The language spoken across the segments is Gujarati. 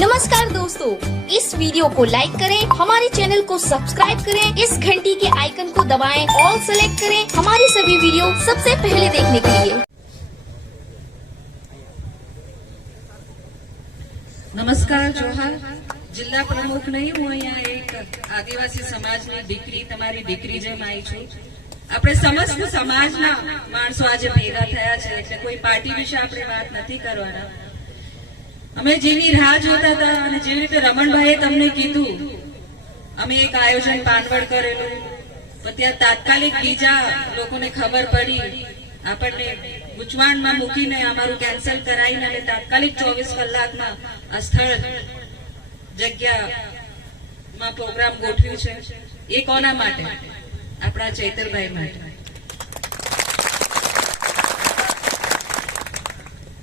नमस्कार दोस्तों, इस वीडियो को लाइक करें, हमारे चैनल को सब्सक्राइब करें, इस घंटी के आइकन को दबाएं, ऑल सेलेक्ट करें हमारी सभी वीडियो सबसे पहले देखने के लिए। નમસ્કાર જોહાર. જિલ્લા પ્રમુખ નહીં, હું અહીંયા એક આદિવાસી સમાજની દીકરી, તમારી દીકરી જેમ આવી છું. આપણે સમસ્ત સમાજના માણસો આજે ભેગા થયા છે એટલે કોઈ પાર્ટી વિશે આપણે વાત નથી કરવાના. અમે જેની રાહ જોતા હતા અને જેવી રીતે રમણભાઈએ તમને કીધું, અમે એક આયોજન પાનવડ કરેલું, પણ ત્યાં તાત્કાલિક બીજા લોકોને ખબર પડી, આપણને ગૂંચવાણમાં મૂકીને અમારું કેન્સલ કરાવીને અને તાત્કાલિક 24 કલાકમાં આ સ્થળ જગ્યામાં પ્રોગ્રામ ગોઠવ્યું છે. એ કોના માટે? આપણા ચૈતરભાઈ માટે.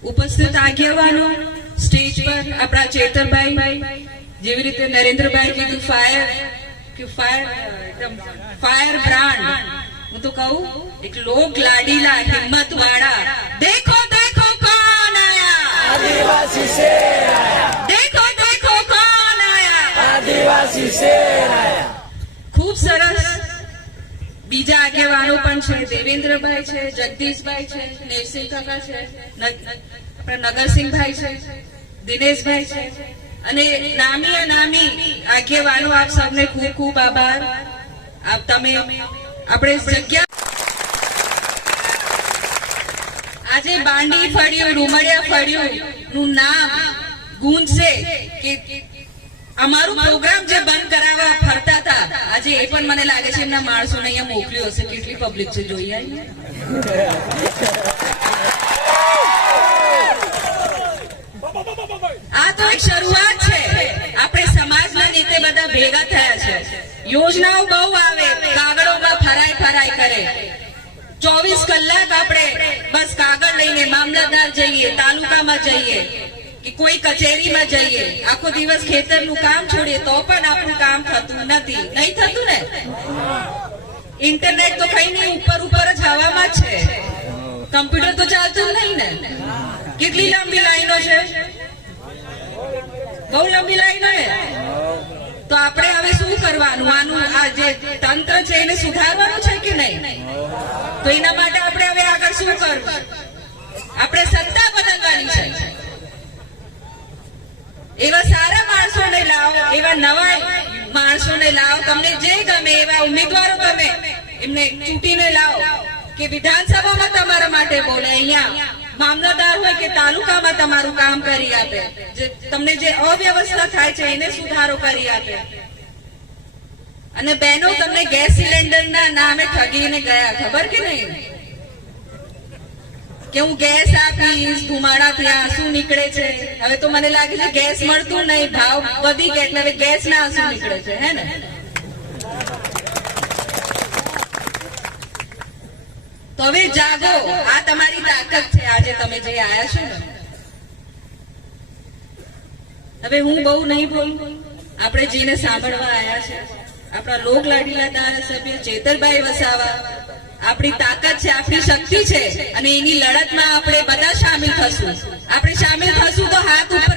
ઉપસ્થિત આગેવાનો, સ્ટેજ પર આપણા ચૈતરભાઈ, જેવી રીતે નરેન્દ્રભાઈ કીધું ફાયર બ્રાન્ડ, હું તો કહું એક લોક લાડીલા હિંમત વાળા, દેખો દેખો કોણ આયા, आदिवासी शेर आया, દેખો દેખો કોણ આયા, आदिवासी शेर आया। ખૂબ સરસ. બીજા આગેવાનો પણ છે, દેવેન્દ્રભાઈ છે, જગદીશભાઈ છે, નેવસિંહ કાકા છે, આપણા નગરસિંહભાઈ છે, દિનેશભાઈ છે અને નામી અનામી આગેવાનો, આપ સૌને ખૂબ ખૂબ આભાર. આપ તમે આપણે જગ્યા આજે બાંડી ફળ્યું, રૂમડિયા ફળ્યું નું નામ ગુંજશે કે અમારું પ્રોગ્રામ જે બંધ કરાવવા ફરતા હતા, આજે એ પણ મને લાગે છે એમના માણસોને અહીંયા મોકલ્યો હશે. કેટલી પબ્લિક છે જોઈ આવી. આ તો એક શરૂઆત છે. આપણે સમાજના નીચે બધા ભેગા થયા છે. યોજનાઓ બહુ આવે, કાગળોમાં ફરાય કરે. 24 કલાક આપણે બસ કાગળ લઈને મામલતદાર જઈએ, તાલુકામાં જઈએ કે કોઈ કચેરીમાં જઈએ, આખો દિવસ ખેતરનું કામ છોડીએ તો પણ આપણું કામ થતું નથી. નહીં થતું ને? ઇન્ટરનેટ તો કઈ નહીં, ઉપર જ હવામાં જ છે. કમ્પ્યુટર તો ચાલતું નહીં ને? કેટલી લાંબી લાઈનો છે, બહુ લાંબી લાઈનો ને. તો આપણે હવે શું કરવાનું? આનું આ જે તંત્ર છે એને સુધારવાનું છે કે નહીં? તો એના માટે આપણે હવે આગળ શું કરવું? આપણે સત્તા બદલવાની છે. એવા સારા માણસોને લાવો, એવા નવા માણસોને લાવો, તમને જે ગમે એવા ઉમેદવારો તમે એમને ચૂંટીને લાવો કે વિધાનસભામાં તમારા માટે બોલે, અહીંયા મામલતદાર હોય કે તાલુકામાં તમારું કામ કરી આપે, તમને જે અવ્યવસ્થા થાય છે એને સુધારો કરી આપે. અને બહેનો, તમને ગેસ સિલિન્ડરના નામે ઠગીને ગયા, ખબર કે નહીં? કે હું ગેસ આપીશ, ધુમાડાથી આંસુ નીકળે છે. હવે તો મને લાગે છે ગેસ મળતું નહીં, ભાવ વધી ગયા એટલે હવે ગેસ ના આંસુ નીકળે છે, હે ને? તો હવે જાગો, આ તમારી તાકાત છે. આજે તમે જે આયા છો ને, હવે હું બહુ નહીં બોલું. આપણે જેને સાંભળવા આયા છે, આપણા લોક લાડીલા ધારાસભ્ય ચેતરભાઈ વસાવા, આપણી તાકાત છે, આપણી શક્તિ છે અને એની લડતમાં આપણે બધા સામેલ થશું. આપણે સામેલ થશું તો હાથ ઉપર